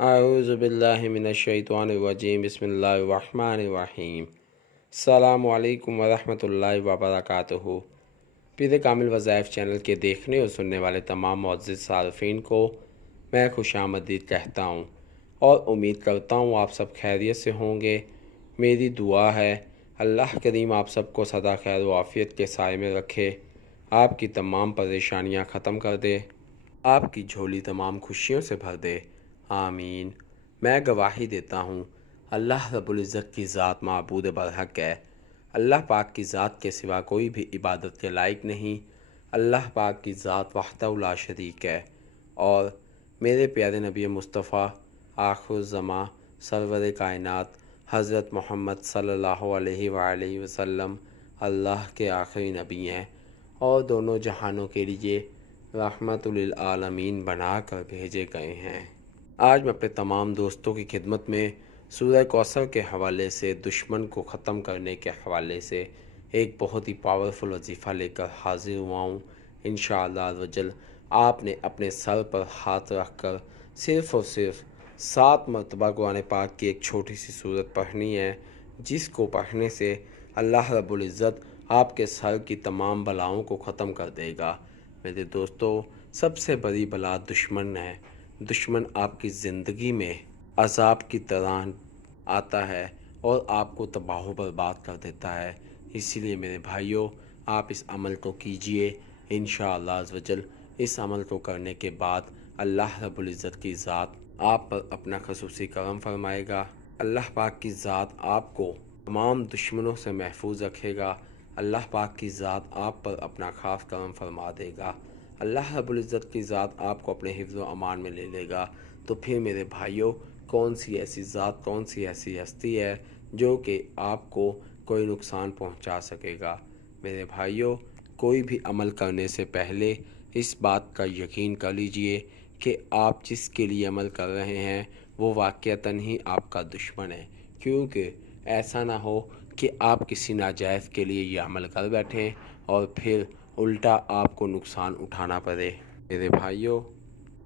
اعوذ باللہ من الشیطان الرجیم بسم اللہ الرحمن الرحیم السلام علیکم ورحمۃ اللہ وبرکاتہ۔ پیر کامل وظائف چینل کے دیکھنے اور سننے والے تمام معزز صارفین کو میں خوش آمدید کہتا ہوں اور امید کرتا ہوں آپ سب خیریت سے ہوں گے۔ میری دعا ہے اللہ کریم آپ سب کو سدا خیر و عافیت کے سائے میں رکھے، آپ کی تمام پریشانیاں ختم کر دے، آپ کی جھولی تمام خوشیوں سے بھر دے، آمین۔ میں گواہی دیتا ہوں اللہ رب العزت کی ذات معبود برحق ہے، اللہ پاک کی ذات کے سوا کوئی بھی عبادت کے لائق نہیں، اللہ پاک کی ذات وحدہ لا شریک ہے، اور میرے پیارے نبی مصطفیٰ آخر الزماں سرور کائنات حضرت محمد صلی اللہ علیہ وآلہ وسلم اللہ کے آخری نبی ہیں اور دونوں جہانوں کے لیے رحمت للعالمین بنا کر بھیجے گئے ہیں۔ آج میں اپنے تمام دوستوں کی خدمت میں سورہ کوثر کے حوالے سے، دشمن کو ختم کرنے کے حوالے سے ایک بہت ہی پاورفل وظیفہ لے کر حاضر ہوا ہوں۔ انشاءاللہ عزوجل آپ نے اپنے سر پر ہاتھ رکھ کر صرف اور صرف 7 مرتبہ قرآن پاک کی ایک چھوٹی سی سورت پڑھنی ہے، جس کو پڑھنے سے اللہ رب العزت آپ کے سر کی تمام بلاؤں کو ختم کر دے گا۔ میرے دوستو، سب سے بڑی بلا دشمن ہے۔ دشمن آپ کی زندگی میں عذاب کی طرح آتا ہے اور آپ کو تباہ و برباد کر دیتا ہے۔ اسی لیے میرے بھائیوں، آپ اس عمل کو کیجئے۔ انشاءاللہ عزوجل اس عمل کو کرنے کے بعد اللہ رب العزت کی ذات آپ پر اپنا خصوصی کرم فرمائے گا۔ اللہ پاک کی ذات آپ کو تمام دشمنوں سے محفوظ رکھے گا۔ اللہ پاک کی ذات آپ پر اپنا خاص کرم فرما دے گا۔ اللہ رب العزت کی ذات آپ کو اپنے حفظ و امان میں لے لے گا۔ تو پھر میرے بھائیوں، کون سی ایسی ذات، کون سی ایسی ہستی ہے جو کہ آپ کو کوئی نقصان پہنچا سکے گا؟ میرے بھائیوں، کوئی بھی عمل کرنے سے پہلے اس بات کا یقین کر لیجئے کہ آپ جس کے لیے عمل کر رہے ہیں وہ واقعتاً ہی آپ کا دشمن ہے، کیونکہ ایسا نہ ہو کہ آپ کسی ناجائز کے لیے یہ عمل کر بیٹھیں اور پھر الٹا آپ کو نقصان اٹھانا پڑے۔ میرے بھائیوں،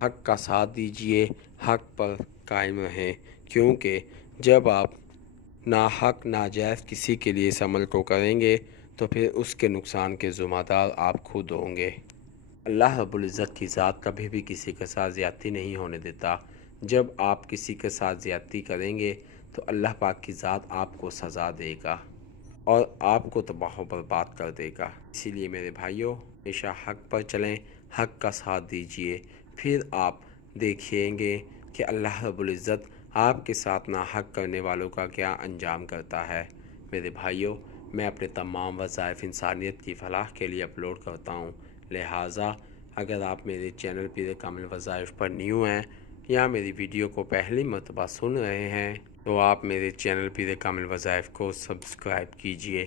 حق کا ساتھ دیجئے، حق پر قائم رہیں، کیونکہ جب آپ ناحق ناجائز کسی کے لیے اس عمل کو کریں گے تو پھر اس کے نقصان کے ذمہ دار آپ خود ہوں گے۔ اللہ رب العزت کی ذات کبھی بھی کسی کے ساتھ زیادتی نہیں ہونے دیتا۔ جب آپ کسی کے ساتھ زیادتی کریں گے تو اللہ پاک کی ذات آپ کو سزا دے گا اور آپ کو تباہ و برباد کر دے گا۔ اسی لیے میرے بھائیوں، ہمیشہ حق پر چلیں، حق کا ساتھ دیجئے، پھر آپ دیکھیں گے کہ اللہ رب العزت آپ کے ساتھ ناحق کرنے والوں کا کیا انجام کرتا ہے۔ میرے بھائیوں، میں اپنے تمام وظائف انسانیت کی فلاح کے لیے اپلوڈ کرتا ہوں، لہٰذا اگر آپ میرے چینل پیر کامل وظائف پر نیو ہیں یا میری ویڈیو کو پہلی مرتبہ سن رہے ہیں تو آپ میرے چینل پیر کامل وظائف کو سبسکرائب کیجئے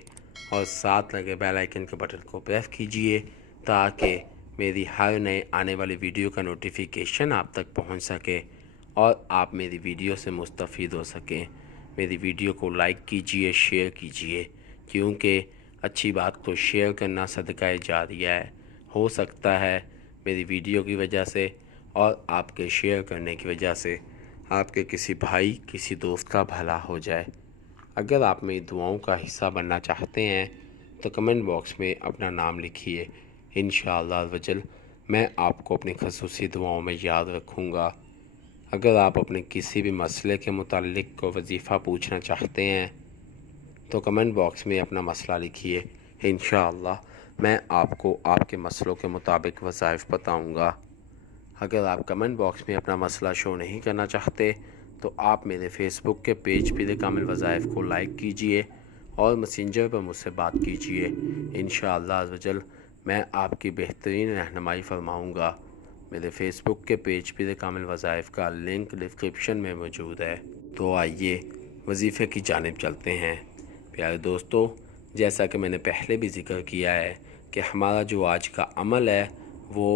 اور ساتھ لگے بیل آئیکن کے بٹن کو پریس کیجئے تاکہ میری ہر نئے آنے والی ویڈیو کا نوٹیفیکیشن آپ تک پہنچ سکے اور آپ میری ویڈیو سے مستفید ہو سکیں۔ میری ویڈیو کو لائک کیجئے، شیئر کیجئے، کیونکہ اچھی بات کو شیئر کرنا صدقہ جاریہ ہے۔ ہو سکتا ہے میری ویڈیو کی وجہ سے اور آپ کے شیئر کرنے کی وجہ سے آپ کے کسی بھائی، کسی دوست کا بھلا ہو جائے۔ اگر آپ میری دعاؤں کا حصہ بننا چاہتے ہیں تو کمنٹ باکس میں اپنا نام لکھیے۔ انشاءاللہ عزوجل میں آپ کو اپنی خصوصی دعاؤں میں یاد رکھوں گا۔ اگر آپ اپنے کسی بھی مسئلے کے متعلق کوئی وظیفہ پوچھنا چاہتے ہیں تو کمنٹ باکس میں اپنا مسئلہ لکھیے۔ انشاءاللہ میں آپ کو آپ کے مسئلوں کے مطابق وظائف بتاؤں گا۔ اگر آپ کمنٹ باکس میں اپنا مسئلہ شو نہیں کرنا چاہتے تو آپ میرے فیس بک کے پیج پیر کامل وظائف کو لائک کیجئے اور میسنجر پر مجھ سے بات کیجئے۔ انشاءاللہ عزوجل میں آپ کی بہترین رہنمائی فرماؤں گا۔ میرے فیس بک کے پیج پیر کامل وظائف کا لنک ڈسکرپشن میں موجود ہے۔ تو آئیے وظیفے کی جانب چلتے ہیں۔ پیارے دوستو، جیسا کہ میں نے پہلے بھی ذکر کیا ہے کہ ہمارا جو آج کا عمل ہے وہ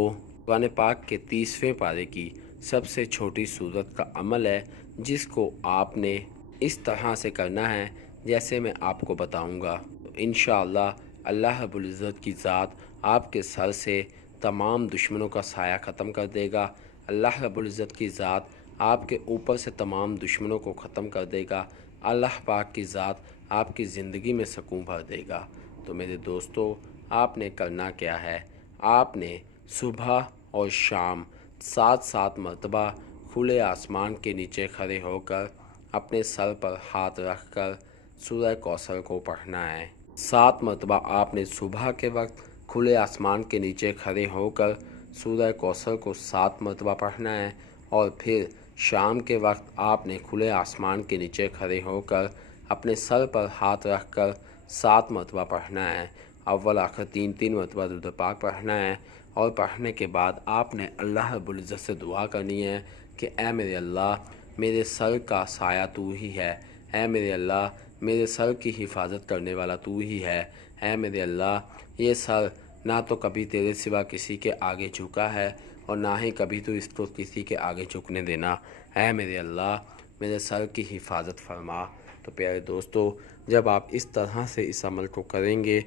قرآن پاک کے 30ویں پارے کی سب سے چھوٹی سورت کا عمل ہے، جس کو آپ نے اس طرح سے کرنا ہے جیسے میں آپ کو بتاؤں گا۔ انشاءاللہ اللہ رب العزت کی ذات آپ کے سر سے تمام دشمنوں کا سایہ ختم کر دے گا۔ اللہ رب العزت کی ذات آپ کے اوپر سے تمام دشمنوں کو ختم کر دے گا۔ اللہ پاک کی ذات آپ کی زندگی میں سکون بھر دے گا۔ تو میرے دوستو، آپ نے کرنا کیا ہے، آپ نے صبح اور شام 7 مرتبہ کھلے آسمان کے نیچے کھڑے ہو کر اپنے سر پر ہاتھ رکھ کر سورہ کوثر کو پڑھنا ہے۔ 7 مرتبہ آپ نے صبح کے وقت کھلے آسمان کے نیچے کھڑے ہو کر سورہ کوثر کو 7 مرتبہ پڑھنا ہے، اور پھر شام کے وقت آپ نے کھلے آسمان کے نیچے کھڑے ہو کر اپنے سر پر ہاتھ رکھ کر 7 مرتبہ پڑھنا ہے۔ اول آخر 3 مرتبہ درود پاک پڑھنا ہے، اور پڑھنے کے بعد آپ نے اللہ رب العزت سے دعا کرنی ہے کہ اے میرے اللہ، میرے سر کا سایہ تو ہی ہے، اے میرے اللہ، میرے سر کی حفاظت کرنے والا تو ہی ہے، اے میرے اللہ، یہ سر نہ تو کبھی تیرے سوا کسی کے آگے جھکا ہے اور نہ ہی کبھی تو اس کو کسی کے آگے جھکنے دینا، اے میرے اللہ، میرے سر کی حفاظت فرما۔ تو پیارے دوستو، جب آپ اس طرح سے اس عمل کو کریں گے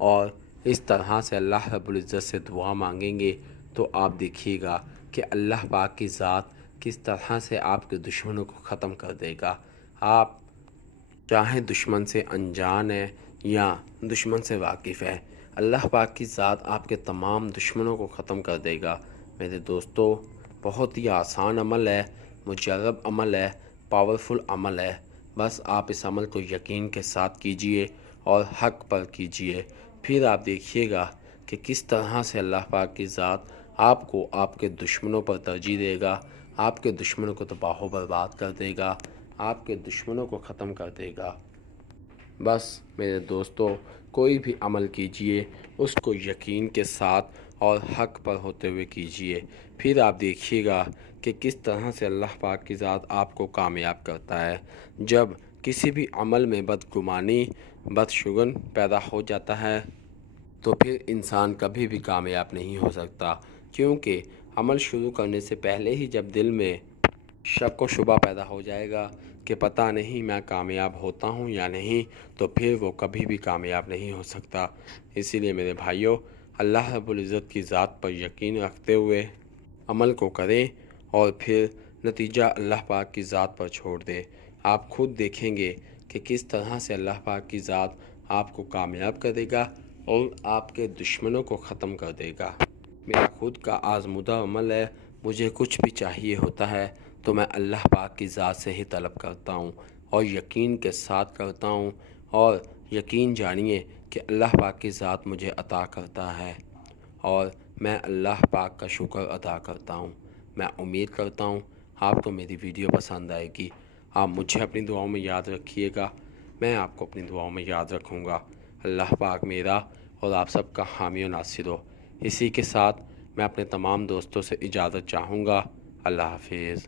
اور اس طرح سے اللہ رب العزت سے دعا مانگیں گے، تو آپ دیکھیے گا کہ اللہ پاک کی ذات کس طرح سے آپ کے دشمنوں کو ختم کر دے گا۔ آپ چاہے دشمن سے انجان ہے یا دشمن سے واقف ہے، اللہ پاک کی ذات آپ کے تمام دشمنوں کو ختم کر دے گا۔ میرے دوستو، بہت ہی آسان عمل ہے، مجرب عمل ہے، پاورفل عمل ہے۔ بس آپ اس عمل کو یقین کے ساتھ کیجئے اور حق پر کیجئے، پھر آپ دیکھیے گا کہ کس طرح سے اللہ پاک کی ذات آپ کو آپ کے دشمنوں پر ترجیح دے گا، آپ کے دشمنوں کو تباہ و برباد کر دے گا، آپ کے دشمنوں کو ختم کر دے گا۔ بس میرے دوستو، کوئی بھی عمل کیجئے اس کو یقین کے ساتھ اور حق پر ہوتے ہوئے کیجئے، پھر آپ دیکھیے گا کہ کس طرح سے اللہ پاک کی ذات آپ کو کامیاب کرتا ہے۔ جب کسی بھی عمل میں بدگمانی، بدشگن پیدا ہو جاتا ہے تو پھر انسان کبھی بھی کامیاب نہیں ہو سکتا، کیونکہ عمل شروع کرنے سے پہلے ہی جب دل میں شک و شبہ پیدا ہو جائے گا کہ پتہ نہیں میں کامیاب ہوتا ہوں یا نہیں، تو پھر وہ کبھی بھی کامیاب نہیں ہو سکتا۔ اسی لیے میرے بھائیوں، اللہ رب العزت کی ذات پر یقین رکھتے ہوئے عمل کو کریں اور پھر نتیجہ اللہ پاک کی ذات پر چھوڑ دیں۔ آپ خود دیکھیں گے کہ کس طرح سے اللہ پاک کی ذات آپ کو کامیاب کر دے گا اور آپ کے دشمنوں کو ختم کر دے گا۔ میرا خود کا آزمودہ عمل ہے، مجھے کچھ بھی چاہیے ہوتا ہے تو میں اللہ پاک کی ذات سے ہی طلب کرتا ہوں اور یقین کے ساتھ کرتا ہوں، اور یقین جانیے کہ اللہ پاک کی ذات مجھے عطا کرتا ہے اور میں اللہ پاک کا شکر ادا کرتا ہوں۔ میں امید کرتا ہوں آپ کو میری ویڈیو پسند آئے گی۔ آپ مجھے اپنی دعاؤں میں یاد رکھیے گا، میں آپ کو اپنی دعاؤں میں یاد رکھوں گا۔ اللہ پاک میرا اور آپ سب کا حامی و ناصر ہو۔ اسی کے ساتھ میں اپنے تمام دوستوں سے اجازت چاہوں گا۔ اللہ حافظ۔